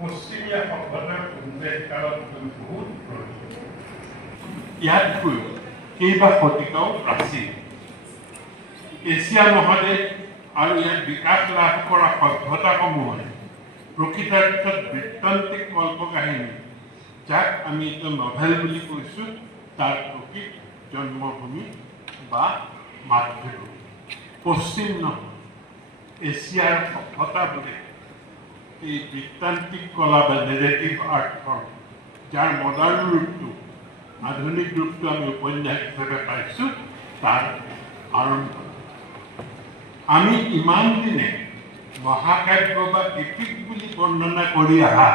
পশ্চিমীয়া সভ্যতাৰ উন্মেষ কালত বহুত প্ৰয়োজন। ইয়াতকৈ কেইবা শতিকাও প্ৰাচীন এছিয়া মহাদেশ আৰু ইয়াত বিকাশ লাভ কৰা সভ্যতাসমূহে প্ৰকৃতাৰ্থত বৃত্তান্তিক কল্পকাহিনী, যাক আমি এতিয়া নভেল বুলি কৈছোঁ, তাৰ প্ৰকৃত জন্মভূমি বা মাতৃভূমি পশ্চিম নহয়, এছিয়াৰ সভ্যতাবোৰে এই বৃত্তান্তিক কলা বা নেৰেটিভ আৰ্ট ফৰ্ম, যাৰ মডাৰ্ণ ৰূপটো আধুনিক ৰূপটো আমি উপন্যাস হিচাপে পাইছোঁ, তাৰ আৰম্ভ। আমি ইমান দিনে মহাকাব্য বা এপিক বুলি বৰ্ণনা কৰি অহা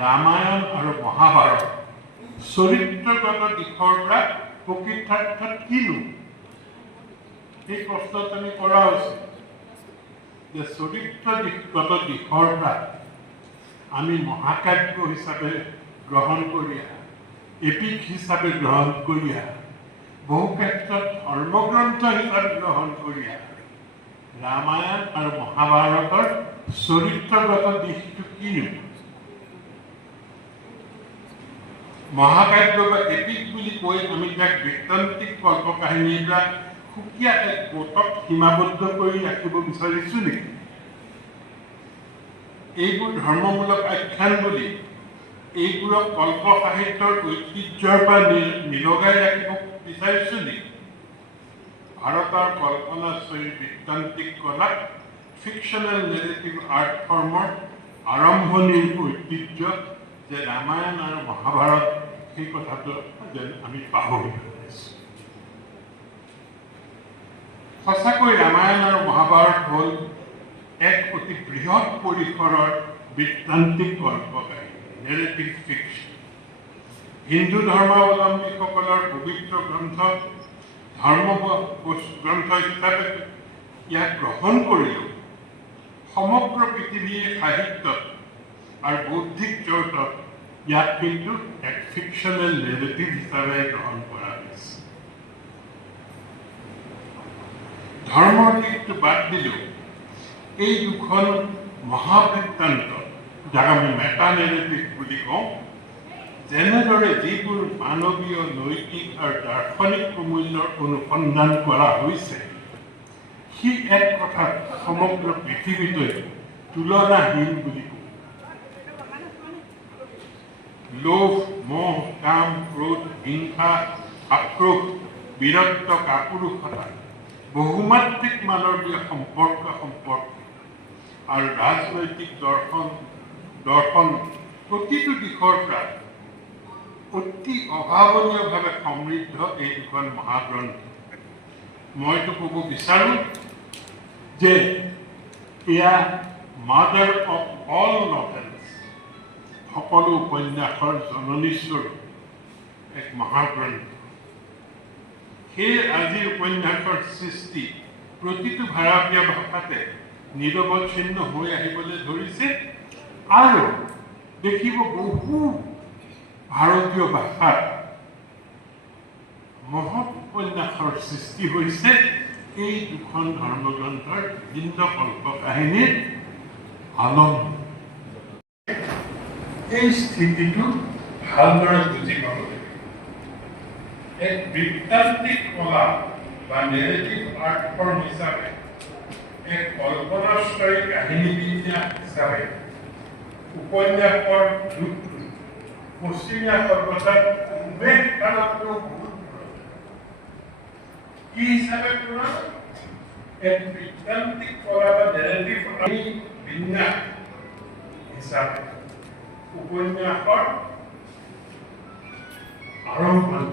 ৰামায়ণ আৰু মহাভাৰত চৰিত্ৰগত দিশৰ পৰা প্ৰকৃতাৰ্থত কিনো, এই প্ৰশ্নত আমি কৰা উচিত যে চৰিত্ৰগত দিশৰ পৰা আমি মহাকাব্য হিচাপে গ্ৰহণ কৰি অহা, এপিক হিচাপে গ্ৰহণ কৰি অহা, বহু ক্ষেত্ৰত ধৰ্মগ্ৰন্থ হিচাপে গ্ৰহণ কৰি অহা ৰামায়ণ আৰু মহাভাৰতৰ চৰিত্ৰগত দিশটো কিনো? মহাকাব্য বা এপিক বুলি কৈ আমি তাক বৃত্তান্তিক কল্পকাহিনীৰ পৰা সুকীয়া এক গোটক সীমাবদ্ধ কৰি ৰাখিব বিচাৰিছোঁ নেকি? এইবোৰ ধৰ্মমূলক আখ্যান বুলি এইবোৰক কল্প সাহিত্যৰ ঐতিহ্যৰ পৰা নিলগাই ৰাখিব বিচাৰিছোঁ নেকি? ভাৰতৰ কল্পনাশ্বৰী বৃত্তান্তিক কলাত ফিকশ্যনেল নেৰেটিভ আৰ্ট ফৰ্মৰ আৰম্ভণিৰ ঐতিহ্য যে ৰামায়ণ আৰু মহাভাৰত, সেই কথাটো যেন আমি পাহৰি গৈছোঁ। সঁচাকৈ ৰামায়ণ আৰু মহাভাৰত হ'ল এক অতি বৃহৎ পৰিসৰৰ বৃত্তান্তিক কল্পকাহিনী, নেৰেটিভ ফিকশ্যন। হিন্দু ধৰ্মাৱলম্বীসকলৰ পবিত্ৰ গ্ৰন্থ, ধৰ্ম গ্ৰন্থ হিচাপে ইয়াক গ্ৰহণ কৰিলেও সমগ্ৰ পৃথিৱীৰ সাহিত্যত আৰু বৌদ্ধিক জগতত ইয়াক কিন্তু এক ফিকশ্যনেল নেৰেটিভ হিচাপে গ্ৰহণ কৰা হৈছে। ধৰ্মৰ দিশটো বাদ দিলেও এই দুখন মহাবৃত্তান্ত, যাক আমি মেটা নেৰেটিভ বুলি কওঁ, যেনেদৰে যিবোৰ মানৱীয়, নৈতিক আৰু দাৰ্শনিক প্ৰমূল্যৰ অনুসন্ধান কৰা হৈছে, সি এক কথাত সমগ্ৰ পৃথিৱীতে তুলনাহীন বুলি কওঁ। লোভ, মোহ, কাম, ক্ৰোধ, হিংসা, আক্ৰোশ, বীৰত্ব, কাপুৰুষতা, বহুমাত্ৰিক মানৱীয় সম্পৰ্ক আৰু ৰাজনৈতিক দৰ্শন প্ৰতিটো দিশৰ পৰা অতি অভাৱনীয়ভাৱে সমৃদ্ধ এই দুখন মহাগ্ৰন্থ। মইতো ক'ব বিচাৰোঁ যে এয়া মাদাৰ অফ অল নভেলছ, সকলো উপন্যাসৰ জননীস্বৰূপ এক মহাগ্ৰন্থ। সেয়ে আজিৰ উপন্যাসৰ সৃষ্টি প্ৰতিটো ভাৰতীয় ভাষাতে নিৰৱচ্ছিন্ন হৈ আহিবলৈ ধৰিছে আৰু দেখিব বহু ভাৰতীয় ভাষাত মহৎ উপন্যাসৰ সৃষ্টি হৈছে এই দুখন ধৰ্মগ্ৰন্থৰ বিভিন্ন কল্পকাহিনীৰ আলম। এই স্থিতিটো ভালদৰে বুজি পাব লাগে। এক বৃত্তান্তিক কলা বা নেৰেটিভ আৰ্ট ফৰ্ম হিচাপে, এক কল্পনাশ্বৰী কাহিনী বিন্যাস হিচাপে উপন্যাসৰ যুগটো পশ্চিমীয়া সভ্যতাৰ উন্মেষ কালতকৈও বহুত পুৰণি। কি হিচাপে পুৰণি? এক বৃত্তান্তিক কলা বা নেৰেটিভ বিন্যাস হিচাপে উপন্যাসৰ আৰম্ভণি